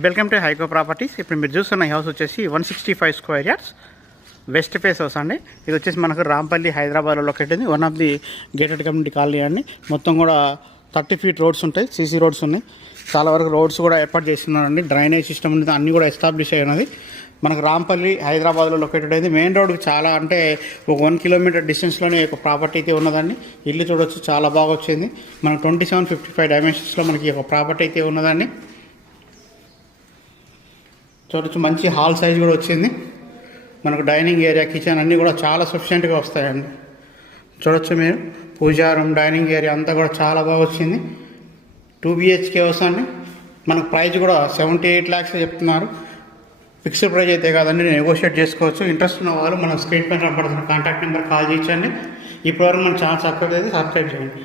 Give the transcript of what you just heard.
Welcome to హైకో properties. ఇప్పుడు మీరు చూస్తున్న హౌస్ వచ్చేసి 165 square yards west face house అండి. ఇది వచ్చేసి మనకు రాంపల్లి హైదరాబాద్లో లొకేట్ అయింది. One of the gated community colony అండి. మొత్తం కూడా 30 feet రోడ్స్ ఉంటాయి, సీసీ రోడ్స్ ఉన్నాయి. చాలా వరకు రోడ్స్ కూడా ఏర్పాటు చేస్తున్నారండి. డ్రైనేజ్ సిస్టమ్ ఉంది, అన్నీ కూడా ఎస్టాబ్లిష్ అయి ఉన్నది. మనకు రాంపల్లి హైదరాబాద్లో లొకేటెడ్ అయింది. మెయిన్ రోడ్కి చాలా అంటే ఒక 1 kilometer డిస్టెన్స్లోనే ఒక ప్రాపర్టీ అయితే ఉన్నదండి. ఇల్లు చూడవచ్చు, చాలా బాగా వచ్చింది. మనకు 2755 డైమెన్షన్స్లో మనకి ఒక ప్రాపర్టీ అయితే ఉన్నదండి. చూడవచ్చు, మంచి హాల్ సైజ్ కూడా వచ్చింది. మనకు డైనింగ్ ఏరియా, కిచెన్ అన్నీ కూడా చాలా సఫిషియెంట్గా వస్తాయండి. చూడవచ్చు మీరు, పూజా రూమ్, డైనింగ్ ఏరియా అంతా కూడా చాలా బాగా వచ్చింది. 2 BHK వస్తుంది. మనకు ప్రైస్ కూడా 78 lakhs చెప్తున్నారు. ఫిక్స్డ్ ప్రైస్ అయితే కాదండి, నెగోషియేట్ చేసుకోవచ్చు. ఇంట్రెస్ట్ ఉన్న వాళ్ళు మన స్క్రీన్ పైన కనపడుతున్న కాంటాక్ట్ నెంబర్ కాల్ చేయించండి. ఇప్పటివరకు మన ఛానల్ సబ్స్క్రైబ్ చేయండి.